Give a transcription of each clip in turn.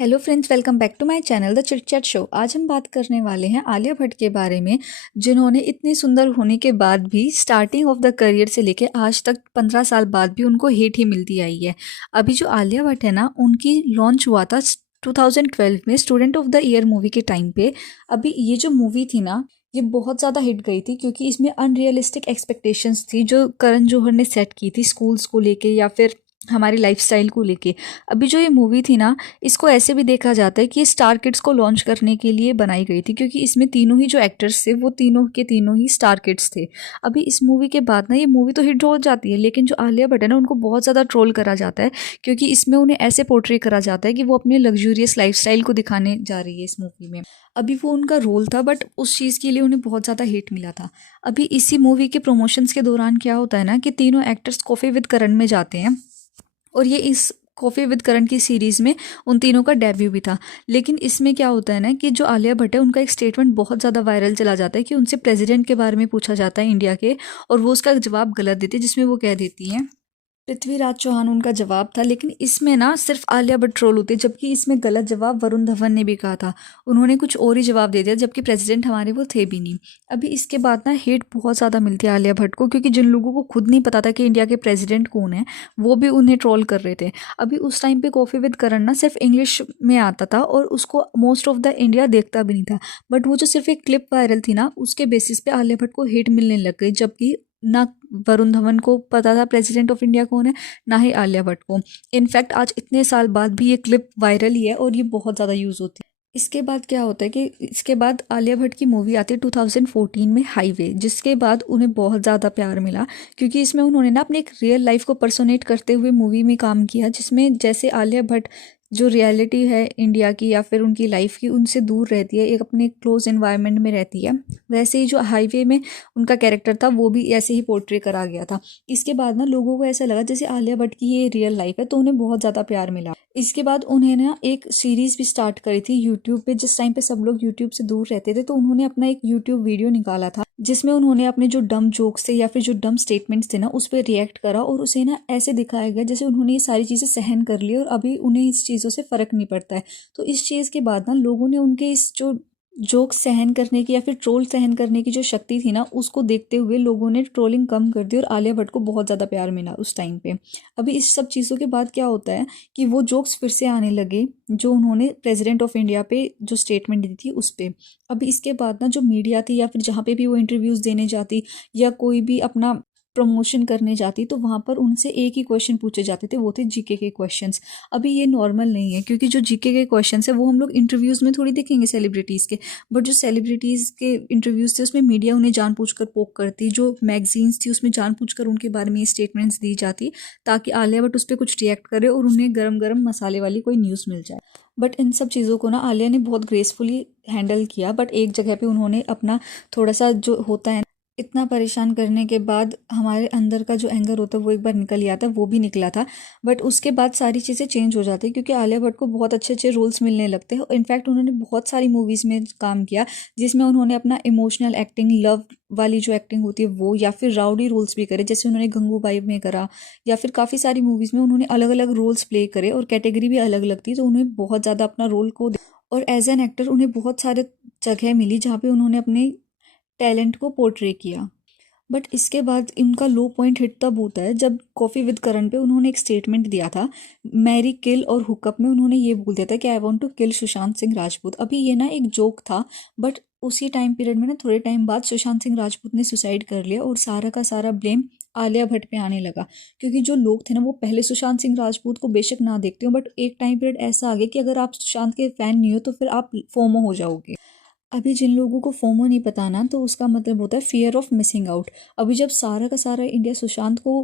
Hello friends, welcome back to my channel the chit chat show. आज हम बात करने वाले हैं आलिया भट्ट के बारे में, जिन्होंने इतनी सुंदर होने के बाद भी स्टार्टिंग ऑफ द करियर से लेके आज तक 15 साल बाद भी उनको हेट ही मिलती आई है। अभी जो आलिया भट्ट है ना, उनकी लॉन्च हुआ था 2012 में student of the year movie के टाइम पे। अभी ये जो मूवी थी ना, ये बहुत ज़्यादा हिट गई थी क्योंकि इसमें अनरियलिस्टिक एक्सपेक्टेशंस थी जो करण जौहर ने सेट की थी स्कूल्स को लेके या फिर हमारी लाइफस्टाइल को लेके। अभी जो ये मूवी थी ना, इसको ऐसे भी देखा जाता है कि ये स्टार किड्स को लॉन्च करने के लिए बनाई गई थी, क्योंकि इसमें तीनों ही जो एक्टर्स थे वो तीनों के तीनों ही स्टार किड्स थे। अभी इस मूवी के बाद ना ये मूवी तो हिट हो जाती है, लेकिन जो आलिया भट्ट है ना, उनको बहुत ज़्यादा ट्रोल करा जाता है क्योंकि इसमें उन्हें ऐसे पोर्ट्रे करा जाता है कि वो अपने लग्जूरियस लाइफस्टाइल को दिखाने जा रही है इस मूवी में। अभी वो उनका रोल था, बट उस चीज़ के लिए उन्हें बहुत ज़्यादा हेट मिला था। अभी इसी मूवी के प्रमोशंस के दौरान क्या होता है ना कि तीनों एक्टर्स कॉफ़ी विद करण में जाते हैं, और ये इस कॉफ़ी विद करण की सीरीज़ में उन तीनों का डेब्यू भी था। लेकिन इसमें क्या होता है ना कि जो आलिया भट्ट है, उनका एक स्टेटमेंट बहुत ज़्यादा वायरल चला जाता है कि उनसे प्रेसिडेंट के बारे में पूछा जाता है इंडिया के, और वो उसका जवाब गलत देती है, जिसमें वो कह देती हैं पृथ्वीराज चौहान उनका जवाब था। लेकिन इसमें ना सिर्फ आलिया भट्ट ट्रोल होती है, जबकि इसमें गलत जवाब वरुण धवन ने भी कहा था। उन्होंने कुछ और ही जवाब दे दिया, जबकि प्रेसिडेंट हमारे वो थे भी नहीं। अभी इसके बाद ना हेट बहुत ज़्यादा मिलती है आलिया भट्ट को, क्योंकि जिन लोगों को खुद नहीं पता था कि इंडिया के प्रेसिडेंट कौन है, वो भी उन्हें ट्रोल कर रहे थे। अभी उस टाइम पे कॉफ़ी विद करण ना सिर्फ इंग्लिश में आता था और उसको मोस्ट ऑफ द इंडिया देखता भी नहीं था। बट वो जो सिर्फ एक क्लिप वायरल थी ना, उसके बेसिस पे आलिया भट्ट को हेट मिलने लग गई, जबकि ना वरुण धवन को पता था प्रेसिडेंट ऑफ इंडिया कौन है, ना ही आलिया भट्ट को। इनफैक्ट आज इतने साल बाद भी ये क्लिप वायरल ही है और ये बहुत ज़्यादा यूज़ होती है। इसके बाद क्या होता है कि इसके बाद आलिया भट्ट की मूवी आती है 2014 में हाईवे, जिसके बाद उन्हें बहुत ज़्यादा प्यार मिला, क्योंकि इसमें उन्होंने ना अपने एक रियल लाइफ को पर्सोनेट करते हुए मूवी में काम किया, जिसमें जैसे आलिया भट्ट जो रियलिटी है इंडिया की या फिर उनकी लाइफ की, उनसे दूर रहती है, एक अपने क्लोज एनवायरनमेंट में रहती है, वैसे ही जो हाईवे में उनका कैरेक्टर था वो भी ऐसे ही पोर्ट्रे करा गया था। इसके बाद ना लोगों को ऐसा लगा जैसे आलिया भट्ट की ये रियल लाइफ है, तो उन्हें बहुत ज़्यादा प्यार मिला। इसके बाद उन्हें ना एक सीरीज़ भी स्टार्ट करी थी यूट्यूब पे। जिस टाइम पे सब लोग यूट्यूब से दूर रहते थे, तो उन्होंने अपना एक यूट्यूब वीडियो निकाला था, जिसमें उन्होंने अपने जो डम जोक्स थे या फिर जो डम स्टेटमेंट्स थे ना, उस पर रिएक्ट करा, और उसे ना ऐसे दिखाया गया जैसे उन्होंने ये सारी चीज़ें सहन कर ली और अभी उन्हें इस चीज़ों से फ़र्क नहीं पड़ता है। तो इस चीज़ के बाद ना लोगों ने उनके इस जो जोक सहन करने की या फिर ट्रोल सहन करने की जो शक्ति थी ना, उसको देखते हुए लोगों ने ट्रोलिंग कम कर दी और आलिया भट्ट को बहुत ज़्यादा प्यार मिला उस टाइम पे। अभी इस सब चीज़ों के बाद क्या होता है कि वो जोक्स फिर से आने लगे जो उन्होंने प्रेसिडेंट ऑफ इंडिया पे जो स्टेटमेंट दी थी उस पे। अभी इसके बाद ना जो मीडिया थी या फिर जहाँ पे भी वो इंटरव्यूज़ देने जाती या कोई भी अपना प्रमोशन करने जाती, तो वहाँ पर उनसे एक ही क्वेश्चन पूछे जाते थे, वो थे जीके के क्वेश्चंस। अभी ये नॉर्मल नहीं है, क्योंकि जो जीके के क्वेश्चंस है वो हम लोग इंटरव्यूज़ में थोड़ी देखेंगे सेलिब्रिटीज़ के, बट जो सेलिब्रिटीज़ के इंटरव्यूज़ थे उसमें मीडिया उन्हें जानबूझकर पोक करती, जो मैगजीन्स थी उसमें जानबूझकर उनके बारे में स्टेटमेंट्स दी जाती, ताकि आलिया भट्ट उस पर कुछ रिएक्ट करे और उन्हें गरम गरम मसाले वाली कोई न्यूज़ मिल जाए। बट इन सब चीज़ों को ना आलिया ने बहुत ग्रेसफुली हैंडल किया, बट एक जगह पे उन्होंने अपना थोड़ा सा जो होता है, इतना परेशान करने के बाद हमारे अंदर का जो एंगर होता है वो एक बार निकल ही आता है, वो भी निकला था। बट उसके बाद सारी चीज़ें चेंज हो जाती है, क्योंकि आलिया भट्ट को बहुत अच्छे अच्छे रोल्स मिलने लगते हैं। इनफैक्ट उन्होंने बहुत सारी मूवीज़ में काम किया, जिसमें उन्होंने अपना इमोशनल एक्टिंग, लव वाली जो एक्टिंग होती है वो, या फिर राउडी रोल्स भी करे, जैसे उन्होंने गंगूबाई में करा, या फिर काफ़ी सारी मूवीज़ में उन्होंने अलग अलग रोल्स प्ले करे, और कैटेगरी भी अलग अलग थी, तो उन्हें बहुत ज़्यादा अपना रोल को और एज एन एक्टर उन्हें बहुत सारे जगह मिली जहाँ पे उन्होंने अपने टैलेंट को पोर्ट्रे किया। बट इसके बाद इनका लो पॉइंट हिट तब होता है जब कॉफ़ी विद करण पे उन्होंने एक स्टेटमेंट दिया था, मैरी किल और हुकअप में उन्होंने ये बोल दिया था कि I want to kill Sushant Singh Rajput. अभी ये ना एक जोक था, बट उसी टाइम पीरियड में ना थोड़े टाइम बाद सुशांत सिंह राजपूत ने सुसाइड कर लिया, और सारा का सारा ब्लेम आलिया भट्ट पे आने लगा, क्योंकि जो लोग थे ना वो पहले सुशांत सिंह राजपूत को बेशक ना देखते हो, बट एक टाइम पीरियड ऐसा आ गया कि अगर आप सुशांत के फैन नहीं हो तो फिर आप फोमो हो जाओगे। अभी जिन लोगों को फोमो नहीं पता ना, तो उसका मतलब होता है फियर ऑफ मिसिंग आउट। अभी जब सारा का सारा इंडिया सुशांत को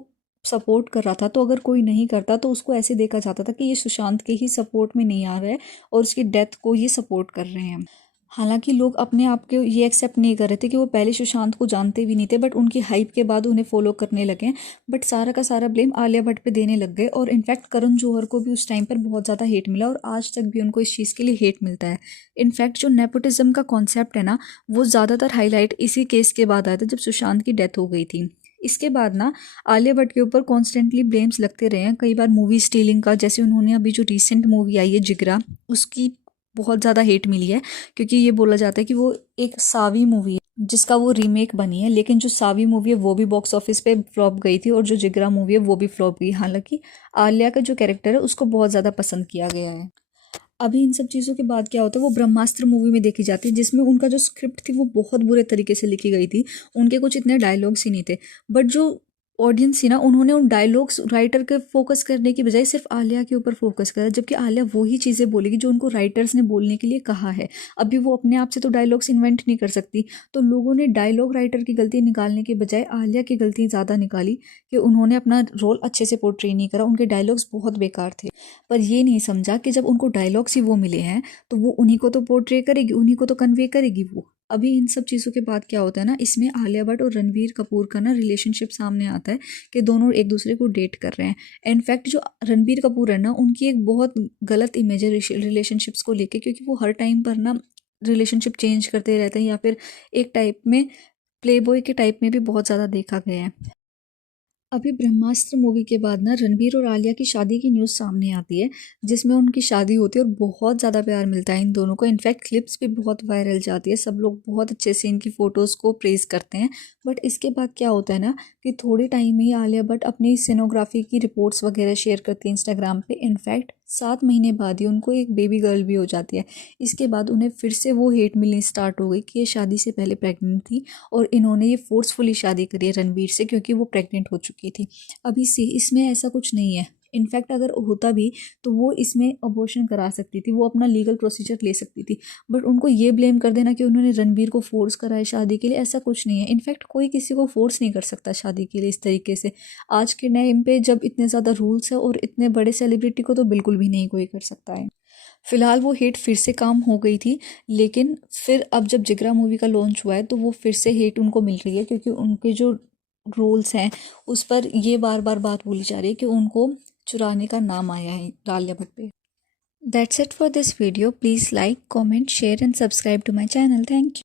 सपोर्ट कर रहा था, तो अगर कोई नहीं करता तो उसको ऐसे देखा जाता था कि ये सुशांत के ही सपोर्ट में नहीं आ रहा है और उसकी डेथ को ये सपोर्ट कर रहे हैं। हालांकि लोग अपने आप को ये एक्सेप्ट नहीं कर रहे थे कि वो पहले सुशांत को जानते भी नहीं थे, बट उनकी हाइप के बाद उन्हें फॉलो करने लगे। बट सारा का सारा ब्लेम आलिया भट्ट पे देने लग गए, और इनफैक्ट करण जौहर को भी उस टाइम पर बहुत ज़्यादा हेट मिला, और आज तक भी उनको इस चीज़ के लिए हेट मिलता है। इनफैक्ट जो नेपोटिज्म का कॉन्सेप्ट है ना, वो ज़्यादातर हाईलाइट इसी केस के बाद आया था जब सुशांत की डेथ हो गई थी। इसके बाद ना आलिया भट्ट के ऊपर कॉन्स्टेंटली ब्लेम्स लगते रहे हैं, कई बार मूवी स्टीलिंग का, जैसे उन्होंने अभी जो रिसेंट मूवी आई है जिगरा, उसकी बहुत ज़्यादा हेट मिली है क्योंकि ये बोला जाता है कि वो एक सावी मूवी है जिसका वो रीमेक बनी है, लेकिन जो सावी मूवी है वो भी बॉक्स ऑफिस पे फ्लॉप गई थी और जो जिगरा मूवी है वो भी फ्लॉप गई। हालांकि आलिया का जो कैरेक्टर है उसको बहुत ज़्यादा पसंद किया गया है। अभी इन सब चीज़ों के बाद क्या होता है, वो ब्रह्मास्त्र मूवी में देखी जाती है जिसमें उनका जो स्क्रिप्ट थी वो बहुत बुरे तरीके से लिखी गई थी, उनके कुछ इतने डायलॉग्स ही नहीं थे। बट जो ऑडियंस थी ना, उन्होंने उन डायलॉग्स राइटर के फोकस करने की बजाय सिर्फ आलिया के ऊपर फोकस करा, जबकि आलिया वही चीज़ें बोलेगी जो उनको राइटर्स ने बोलने के लिए कहा है। अभी वो अपने आप से तो डायलॉग्स इन्वेंट नहीं कर सकती, तो लोगों ने डायलॉग राइटर की गलती निकालने के बजाय आलिया की गलती ज़्यादा निकाली कि उन्होंने अपना रोल अच्छे से पोर्ट्रे नहीं करा, उनके डायलॉग्स बहुत बेकार थे। पर ये नहीं समझा कि जब उनको डायलॉग्स ही वो मिले हैं तो वो उन्हीं को तो पोर्ट्रे करेगी, उन्हीं को तो कन्वे करेगी वो। अभी इन सब चीज़ों के बाद क्या होता है ना, इसमें आलिया भट्ट और रणवीर कपूर का ना रिलेशनशिप सामने आता है कि दोनों एक दूसरे को डेट कर रहे हैं। इनफैक्ट जो रणवीर कपूर है ना, उनकी एक बहुत गलत इमेज है रिलेशनशिप्स को लेके, क्योंकि वो हर टाइम पर ना रिलेशनशिप चेंज करते रहते हैं या फिर एक टाइप में प्ले बॉय के टाइप में भी बहुत ज़्यादा देखा गया है। अभी ब्रह्मास्त्र मूवी के बाद ना रणबीर और आलिया की शादी की न्यूज़ सामने आती है, जिसमें उनकी शादी होती है और बहुत ज़्यादा प्यार मिलता है इन दोनों को। इनफैक्ट क्लिप्स भी बहुत वायरल जाती है, सब लोग बहुत अच्छे से इनकी फ़ोटोज़ को प्रेज करते हैं। बट इसके बाद क्या होता है ना कि थोड़े टाइम में ही आलिया भट्ट अपनी सिनोग्राफी की रिपोर्ट्स वगैरह शेयर करती है इंस्टाग्राम पे। इनफैक्ट 7 महीने बाद ही उनको एक बेबी गर्ल भी हो जाती है। इसके बाद उन्हें फिर से वो हेट मिलनी स्टार्ट हो गई कि ये शादी से पहले प्रेग्नेंट थी और इन्होंने ये फोर्सफुली शादी करी है रणबीर से क्योंकि वो प्रेग्नेंट हो चुकी थी। अभी से इसमें ऐसा कुछ नहीं है। इनफैक्ट अगर होता भी तो वो इसमें अबॉर्शन करा सकती थी, वो अपना लीगल प्रोसीजर ले सकती थी। बट उनको ये ब्लेम कर देना कि उन्होंने रणबीर को फोर्स करा है शादी के लिए, ऐसा कुछ नहीं है। इनफैक्ट कोई किसी को फोर्स नहीं कर सकता शादी के लिए इस तरीके से। आज के टाइम पे जब इतने ज़्यादा रूल्स है और इतने बड़े सेलिब्रिटी को तो बिल्कुल भी नहीं कोई कर सकता है। फिलहाल वो हेट फिर से काम हो गई थी, लेकिन फिर अब जब जिगरा मूवी का लॉन्च हुआ है तो वो फिर से हेट उनको मिल रही है क्योंकि उनके जो रोल्स हैं उस पर ये बार बार बात बोली जा रही है कि उनको चुराने का नाम आया है आलिया भट्ट पे। That's it for this video. Please like, comment, share and subscribe to my channel. Thank you.